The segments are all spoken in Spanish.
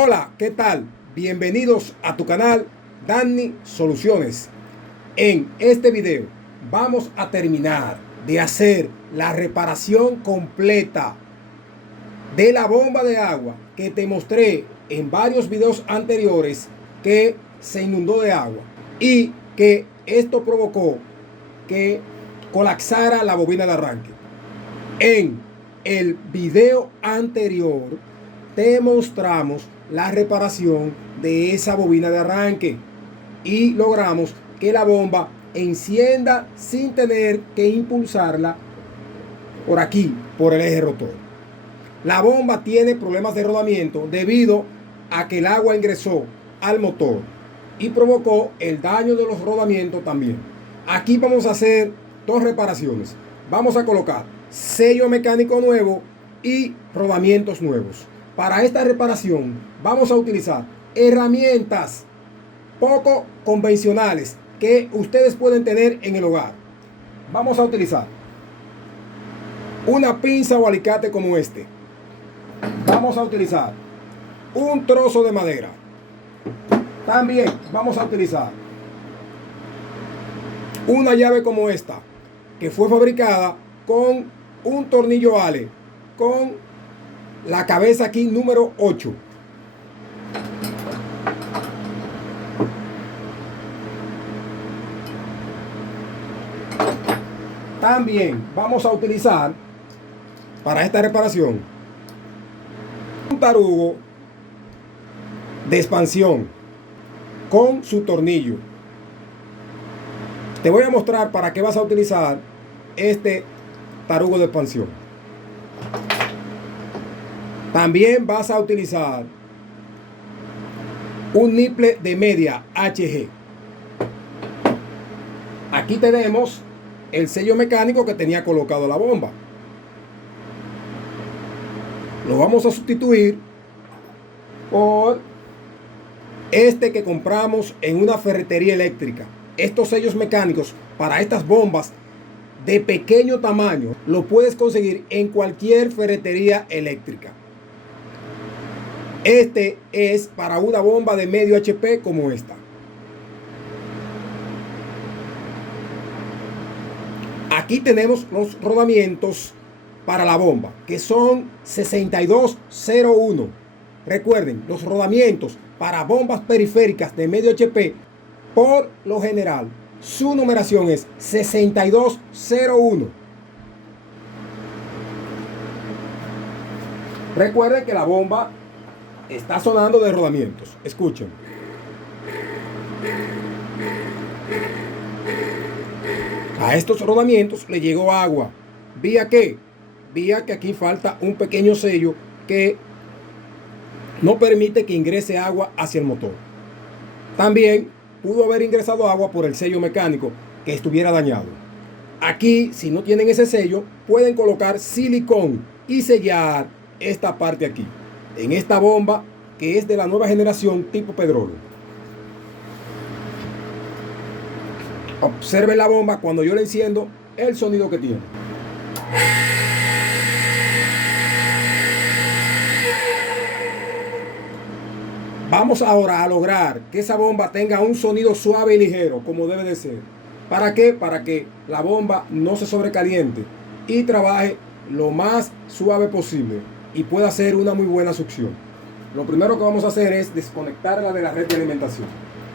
Hola, ¿qué tal? Bienvenidos a tu canal Danny Soluciones. En este video vamos a terminar de hacer la reparación completa de la bomba de agua que te mostré en varios videos anteriores que se inundó de agua y que esto provocó que colapsara la bobina de arranque. En el video anterior te mostramos la reparación de esa bobina de arranque y logramos que la bomba encienda sin tener que impulsarla por aquí, por el eje rotor. La bomba tiene problemas de rodamiento debido a que el agua ingresó al motor y provocó el daño de los rodamientos también. Aquí vamos a hacer dos reparaciones. Vamos a colocar sello mecánico nuevo y rodamientos nuevos. Para esta reparación vamos a utilizar herramientas poco convencionales que ustedes pueden tener en el hogar. Vamos a utilizar una pinza o alicate como este. Vamos a utilizar un trozo de madera. También vamos a utilizar una llave como esta, que fue fabricada con un tornillo Allen con la cabeza aquí número 8. También vamos a utilizar para esta reparación un tarugo de expansión con su tornillo. Te voy a mostrar para qué vas a utilizar este tarugo de expansión. También vas a utilizar un niple de media HG. Aquí tenemos el sello mecánico que tenía colocado la bomba. Lo vamos a sustituir por este que compramos en una ferretería eléctrica. Estos sellos mecánicos para estas bombas de pequeño tamaño lo puedes conseguir en cualquier ferretería eléctrica. Este es para una bomba de medio HP como esta. Aquí tenemos los rodamientos para la bomba, que son 6201. Recuerden, los rodamientos para bombas periféricas de medio HP, por lo general, su numeración es 6201. Recuerden que la bomba está sonando de rodamientos. Escuchen. A estos rodamientos le llegó agua. ¿Vía qué? Vía que aquí falta un pequeño sello que no permite que ingrese agua hacia el motor. También pudo haber ingresado agua por el sello mecánico que estuviera dañado. Aquí, si no tienen ese sello, pueden colocar silicón y sellar esta parte aquí, en esta bomba que es de la nueva generación tipo Pedrolo. Observen la bomba cuando yo la enciendo, el sonido que tiene. Vamos ahora a lograr que esa bomba tenga un sonido suave y ligero, como debe de ser. ¿Para qué? Para que la bomba no se sobrecaliente y trabaje lo más suave posible y pueda hacer una muy buena succión. Lo primero que vamos a hacer es desconectarla de la red de alimentación.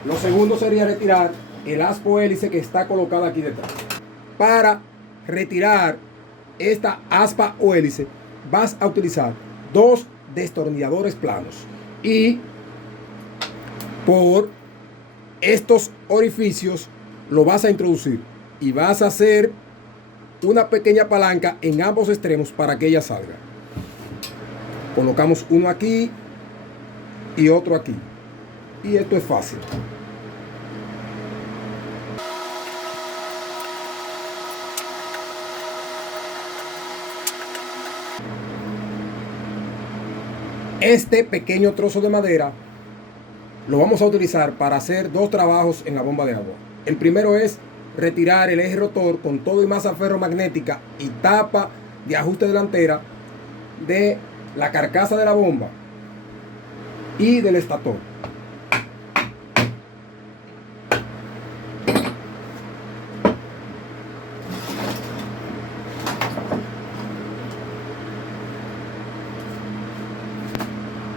Lo segundo sería retirar el aspo hélice que está colocada aquí detrás. Para retirar esta aspa o hélice vas a utilizar dos destornilladores planos y por estos orificios lo vas a introducir y vas a hacer una pequeña palanca en ambos extremos para que ella salga. Colocamos uno aquí y otro aquí, y esto es fácil. Este pequeño trozo de madera lo vamos a utilizar para hacer dos trabajos en la bomba de agua. El primero es retirar el eje rotor con todo y masa ferromagnética y tapa de ajuste delantera de la carcasa de la bomba. y del estator.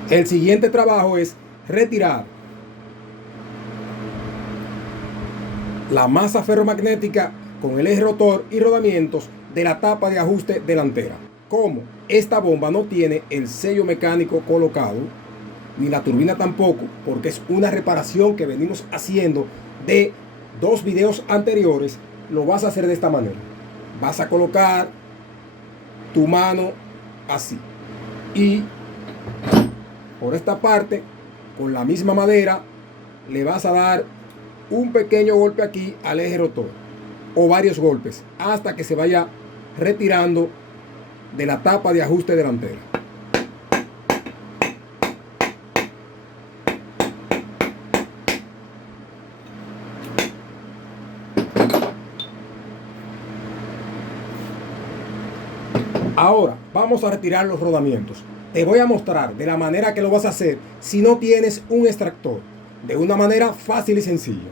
El siguiente trabajo es retirar la masa ferromagnética con el eje rotor y rodamientos de la tapa de ajuste delantera. Como esta bomba no tiene el sello mecánico colocado, ni la turbina tampoco, porque es una reparación que venimos haciendo de 2 videos anteriores, lo vas a hacer de esta manera. Vas a colocar tu mano así y por esta parte, con la misma madera, le vas a dar un pequeño golpe aquí al eje rotor, o varios golpes, hasta que se vaya retirando de la tapa de ajuste delantera. Ahora vamos a retirar los rodamientos. Te voy a mostrar de la manera que lo vas a hacer si no tienes un extractor, de una manera fácil y sencilla.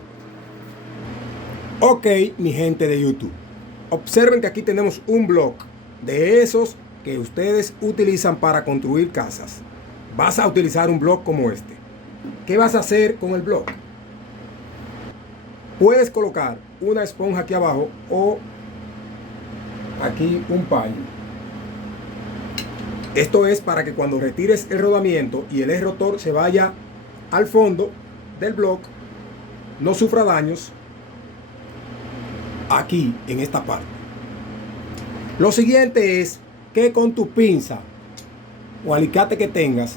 Ok, mi gente de YouTube, observen que aquí tenemos un block de esos que ustedes utilizan para construir casas. Vas a utilizar un block como este. ¿Qué vas a hacer con el block? Puedes colocar una esponja aquí abajo o aquí un paño. Esto es para que cuando retires el rodamiento y el eje rotor se vaya al fondo del block, no sufra daños aquí en esta parte. Lo siguiente es que con tu pinza o alicate que tengas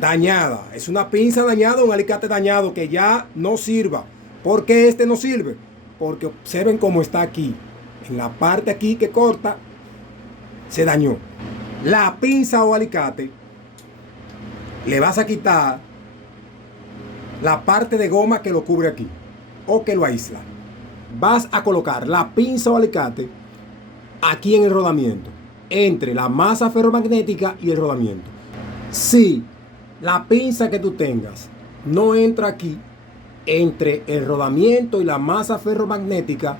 dañada, es una pinza dañada o un alicate dañado que ya no sirva. ¿Por qué este no sirve? Porque observen cómo está aquí, en la parte aquí que corta, se dañó. La pinza o alicate le vas a quitar la parte de goma que lo cubre aquí o que lo aísla. Vas a colocar la pinza o alicate aquí en el rodamiento, entre la masa ferromagnética y el rodamiento. Si la pinza que tú tengas no entra aquí entre el rodamiento y la masa ferromagnética,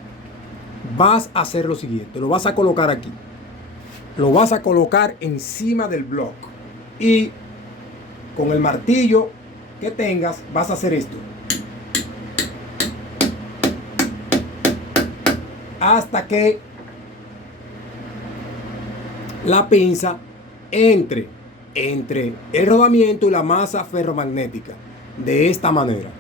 vas a hacer lo siguiente: lo vas a colocar aquí, lo vas a colocar encima del block y con el martillo que tengas vas a hacer esto hasta que la pinza entre el rodamiento y la masa ferromagnética, de esta manera.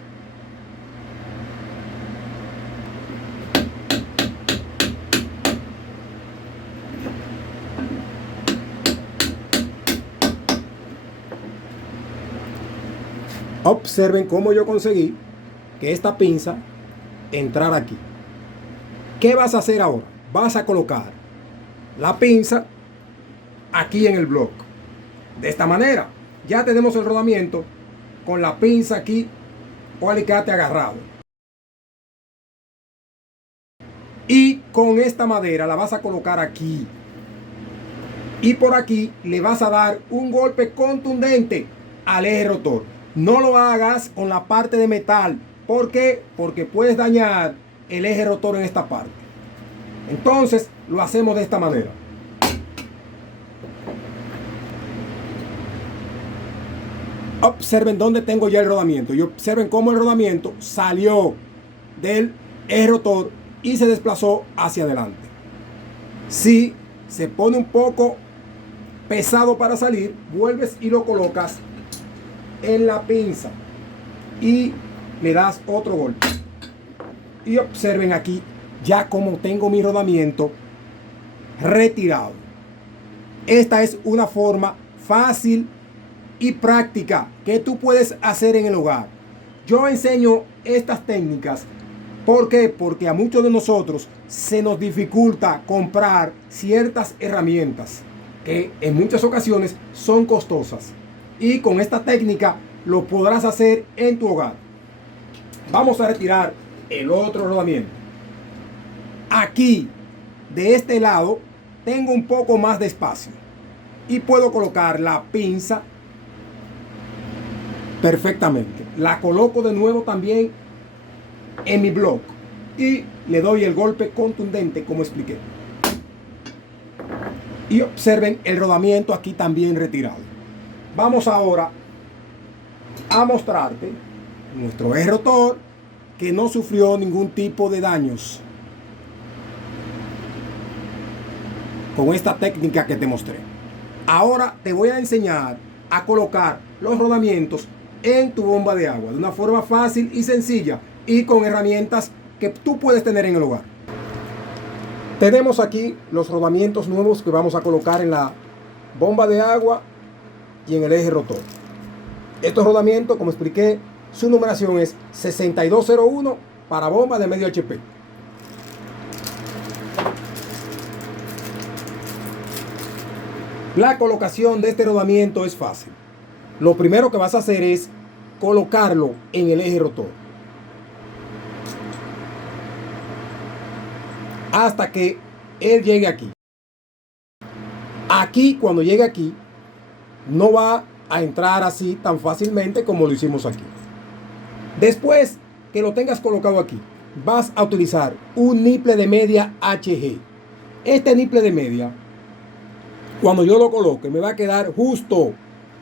Observen cómo yo conseguí que esta pinza entrara aquí. ¿Qué vas a hacer ahora? Vas a colocar la pinza aquí en el block. De esta manera, ya tenemos el rodamiento con la pinza aquí o alicate agarrado. Y con esta madera la vas a colocar aquí. Y por aquí le vas a dar un golpe contundente al eje rotor. No lo hagas con la parte de metal. ¿Por qué? Porque puedes dañar el eje rotor en esta parte. Entonces lo hacemos de esta manera. Observen dónde tengo ya el rodamiento y observen cómo el rodamiento salió del eje rotor y se desplazó hacia adelante. Si se pone un poco pesado para salir, vuelves y lo colocas en la pinza y le das otro golpe. Y observen aquí ya como tengo mi rodamiento retirado. Esta es una forma fácil y práctica que tú puedes hacer en el hogar. Yo enseño estas técnicas. ¿Por qué? Porque a muchos de nosotros se nos dificulta comprar ciertas herramientas que en muchas ocasiones son costosas. Y con esta técnica lo podrás hacer en tu hogar. Vamos a retirar el otro rodamiento. Aquí, de este lado, tengo un poco más de espacio y puedo colocar la pinza perfectamente. La coloco de nuevo también en mi block y le doy el golpe contundente como expliqué. Y observen el rodamiento aquí también retirado. Vamos ahora a mostrarte nuestro eje rotor que no sufrió ningún tipo de daños con esta técnica que te mostré. Ahora te voy a enseñar a colocar los rodamientos en tu bomba de agua de una forma fácil y sencilla y con herramientas que tú puedes tener en el hogar. Tenemos aquí los rodamientos nuevos que vamos a colocar en la bomba de agua y en el eje rotor. Estos rodamientos, como expliqué, su numeración es 6201 para bomba de medio HP. La colocación de este rodamiento es fácil. Lo primero que vas a hacer es colocarlo en el eje rotor hasta que él llegue aquí. Aquí, cuando llegue aquí, no va a entrar así tan fácilmente como lo hicimos aquí. Después que lo tengas colocado aquí, vas a utilizar un niple de media HG. Este niple de media, cuando yo lo coloque, me va a quedar justo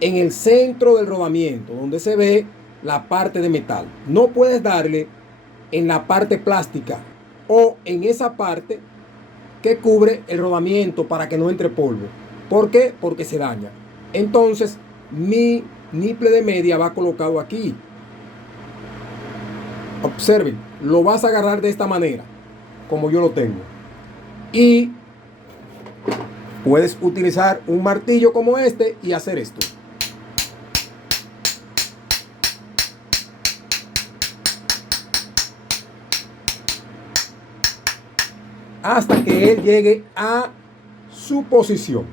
en el centro del rodamiento, donde se ve la parte de metal. No puedes darle en la parte plástica o en esa parte que cubre el rodamiento para que no entre polvo. ¿Por qué? Porque se daña. Entonces, mi niple de media va colocado aquí. Observen, lo vas a agarrar de esta manera, como yo lo tengo. Y puedes utilizar un martillo como este y hacer esto. Hasta que él llegue a su posición.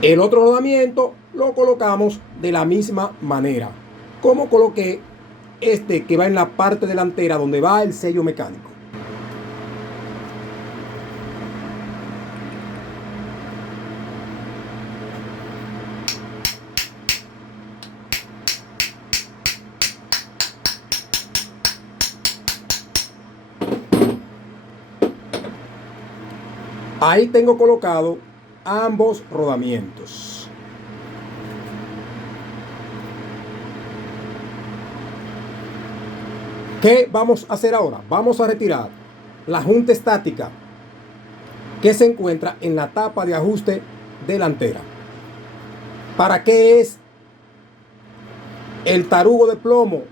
El otro rodamiento lo colocamos de la misma manera, como coloqué este que va en la parte delantera donde va el sello mecánico. Ahí tengo colocado ambos rodamientos. ¿Qué vamos a hacer ahora? Vamos a retirar la junta estática que se encuentra en la tapa de ajuste delantera. ¿Para qué es el tarugo de plomo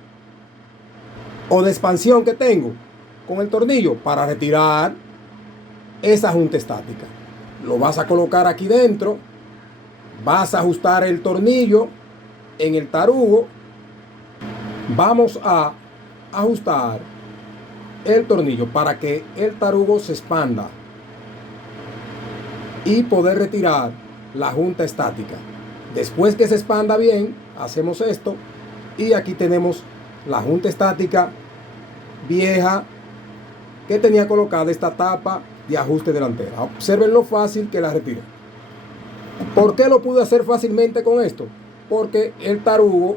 o de expansión que tengo con el tornillo? Para retirar esa junta estática. Lo vas a colocar aquí dentro, vas a ajustar el tornillo en el tarugo, vamos a ajustar el tornillo para que el tarugo se expanda y poder retirar la junta estática. Después que se expanda bien, hacemos esto y aquí tenemos la junta estática vieja que tenía colocada esta tapa de ajuste delantera. Observen lo fácil que la retiré. ¿Por qué lo pude hacer fácilmente con esto? Porque el tarugo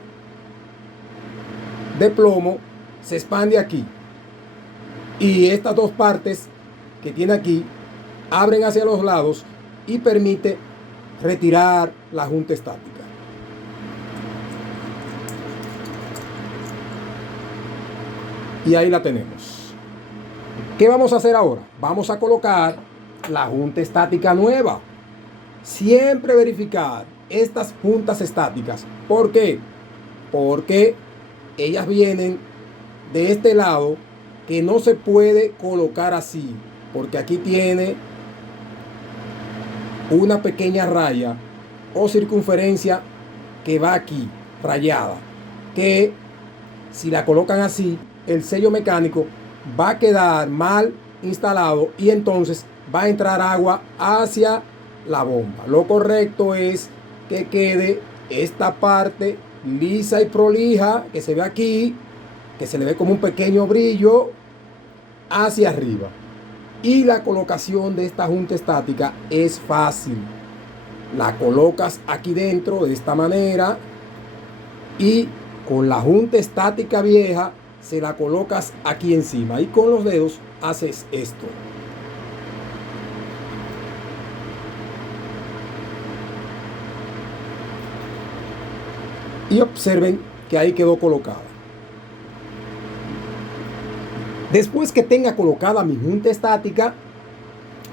de plomo se expande aquí y estas dos partes que tiene aquí abren hacia los lados y permite retirar la junta estática. Y ahí la tenemos. ¿Qué vamos a hacer ahora? Vamos a colocar la junta estática nueva. Siempre verificar estas juntas estáticas. ¿Por qué? Porque ellas vienen de este lado que no se puede colocar así. Porque aquí tiene una pequeña raya o circunferencia que va aquí, rayada. Que si la colocan así, el sello mecánico va a quedar mal instalado y entonces va a entrar agua hacia la bomba. Lo correcto es que quede esta parte lisa y prolija que se ve aquí, que se le ve como un pequeño brillo hacia arriba. Y la colocación de esta junta estática es fácil. La colocas aquí dentro de esta manera y con la junta estática vieja se la colocas aquí encima y con los dedos haces esto. Y observen que ahí quedó colocada. Después que tenga colocada mi junta estática,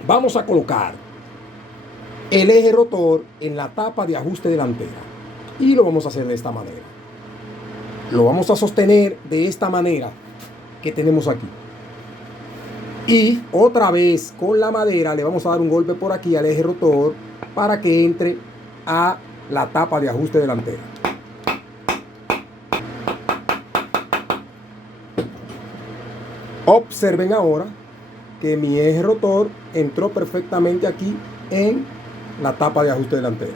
vamos a colocar el eje rotor en la tapa de ajuste delantera. Y lo vamos a hacer de esta manera. Lo vamos a sostener de esta manera que tenemos aquí. Y otra vez con la madera le vamos a dar un golpe por aquí al eje rotor para que entre a la tapa de ajuste delantera. Observen ahora que mi eje rotor entró perfectamente aquí en la tapa de ajuste delantera.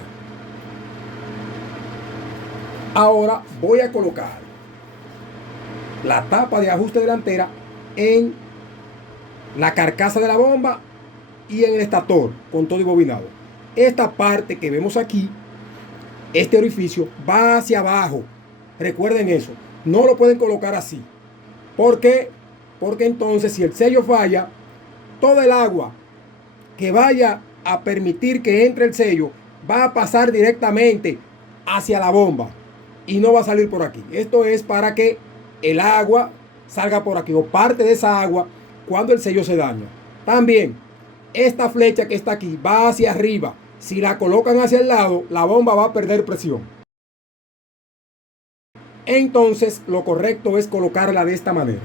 Ahora voy a colocar la tapa de ajuste delantera en la carcasa de la bomba y en el estator con todo y bobinado. Esta parte que vemos aquí, este orificio va hacia abajo. Recuerden eso, no lo pueden colocar así. ¿Por qué? Porque entonces si el sello falla, todo el agua que vaya a permitir que entre el sello va a pasar directamente hacia la bomba y no va a salir por aquí. Esto es para que el agua salga por aquí o parte de esa agua cuando el sello se daña. También esta flecha que está aquí va hacia arriba. Si la colocan hacia el lado, la bomba va a perder presión. Entonces lo correcto es colocarla de esta manera.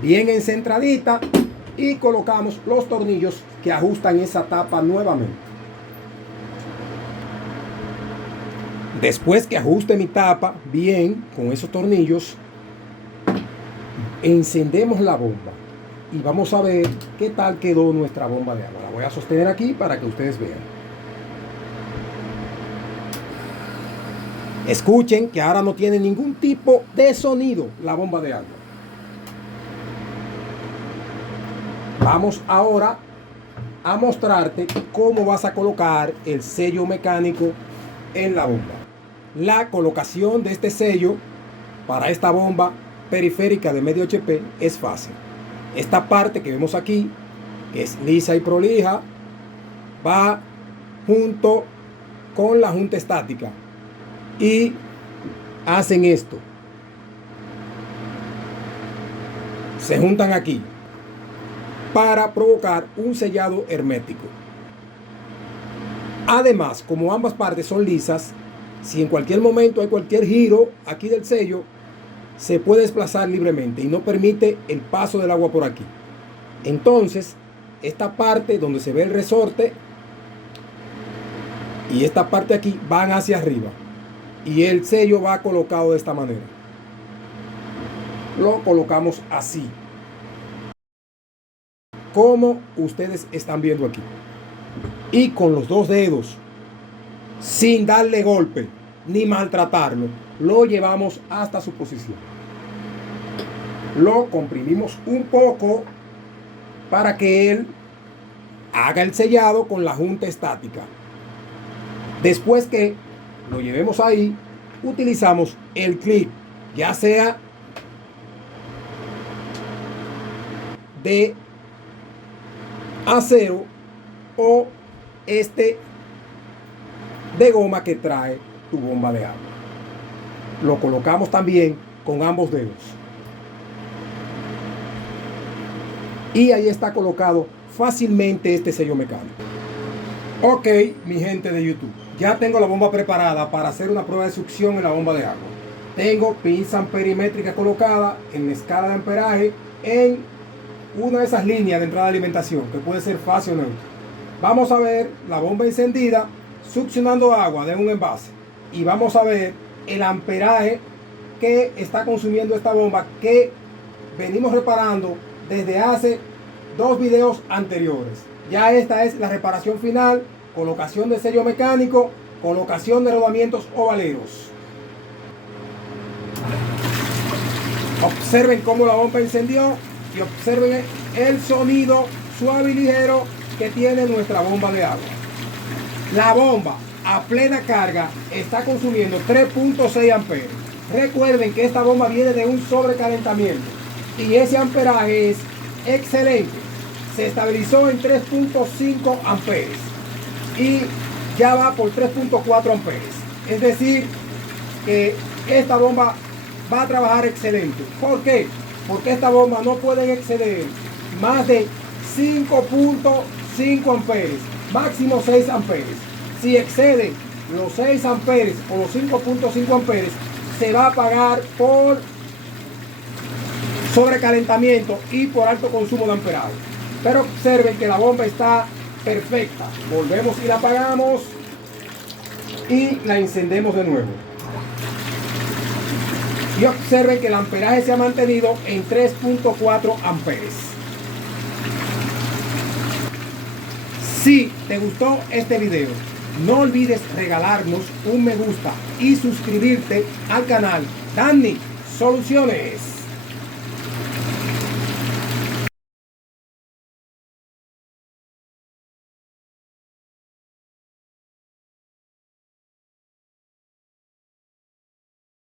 Bien encentradita y colocamos los tornillos que ajustan esa tapa nuevamente. Después que ajuste mi tapa bien con esos tornillos, encendemos la bomba y vamos a ver qué tal quedó nuestra bomba de agua. La voy a sostener aquí para que ustedes vean. Escuchen que ahora no tiene ningún tipo de sonido la bomba de agua. Vamos ahora a mostrarte cómo vas a colocar el sello mecánico en la bomba. La colocación de este sello para esta bomba periférica de medio HP es fácil. Esta parte que vemos aquí, que es lisa y prolija, va junto con la junta estática y hacen esto. Se juntan aquí para provocar un sellado hermético. Además, como ambas partes son lisas, si en cualquier momento hay cualquier giro aquí del sello, se puede desplazar libremente y no permite el paso del agua por aquí. Entonces, esta parte donde se ve el resorte y esta parte aquí van hacia arriba y el sello va colocado de esta manera. Lo colocamos así, como ustedes están viendo aquí, y con los dos dedos, sin darle golpe ni maltratarlo, lo llevamos hasta su posición. Lo comprimimos un poco para que él haga el sellado con la junta estática. Después que lo llevemos ahí, utilizamos el clip, ya sea de acero o este de goma que trae tu bomba de agua. Lo colocamos también con ambos dedos y ahí está colocado fácilmente este sello mecánico. Ok, mi gente de YouTube, ya tengo la bomba preparada para hacer una prueba de succión en la bomba de agua. Tengo pinza amperimétrica colocada en la escala de amperaje en una de esas líneas de entrada de alimentación, que puede ser fácil o neutro. Vamos a ver la bomba encendida succionando agua de un envase y vamos a ver el amperaje que está consumiendo esta bomba, que venimos reparando desde hace 2 videos anteriores. Ya esta es la reparación final: colocación de sello mecánico, colocación de rodamientos ovaleros. Observen cómo la bomba encendió y observen el sonido suave y ligero que tiene nuestra bomba de agua. La bomba a plena carga está consumiendo 3.6 amperes. Recuerden que esta bomba viene de un sobrecalentamiento y ese amperaje es excelente. Se estabilizó en 3.5 amperes y ya va por 3.4 amperes. Es decir, que esta bomba va a trabajar excelente. ¿Por qué? Porque esta bomba no puede exceder más de 5.5 amperes, máximo 6 amperes. Si excede los 6 amperes o los 5.5 amperes, se va a pagar por sobrecalentamiento y por alto consumo de amperaje. Pero observen que la bomba está perfecta. Volvemos y la apagamos y la encendemos de nuevo. Y observen que el amperaje se ha mantenido en 3.4 amperes. Si te gustó este video, no olvides regalarnos un me gusta y suscribirte al canal Danny Soluciones.